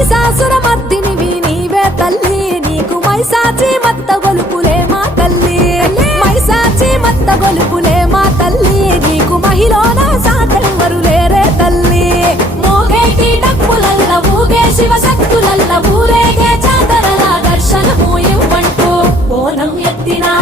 మహిషాసుర మర్దినివి నీవే తల్లి నీకు మైసాచి మత్త గొలుపులే మా తల్లి మైసాచి మత్త గొలుపులే మా తల్లి నీకు మహిళన సాటెవ్వరు లేరే తల్లి మోగేటి డప్పులల్ల ఊగే శివశక్తులల్ల ఊరేగే చాదరల దర్శనము ఇవ్వంటూ బోనం ఎత్తినా